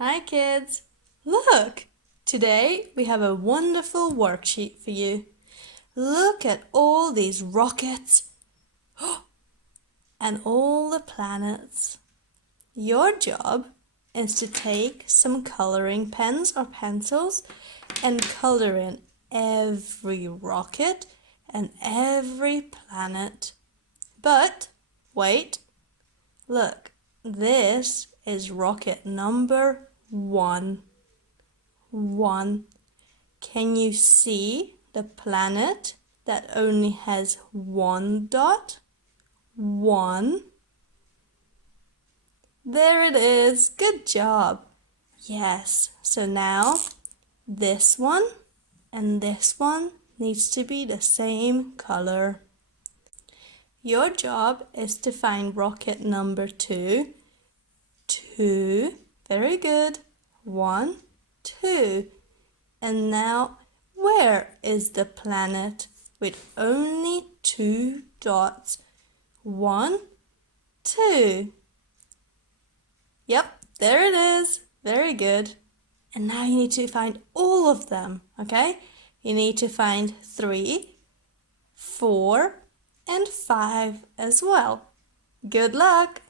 Hi kids! Look! Today we have a wonderful worksheet for you. Look at all these rockets and all the planets. Your job is to take some colouring pens or pencils and colour in every rocket and every planet. But wait, look, this is rocket number 1. Can you see the planet that only has 1 dot? 1. There it is. Good job. Yes, so now this one and this one needs to be the same color. Your job is to find rocket number 2. 2. Very good. 1, 2. And now, where is the planet with only 2 dots? 1, 2. Yep, there it is. Very good. And now you need to find all of them, okay? You need to find 3, 4, and 5 as well. Good luck!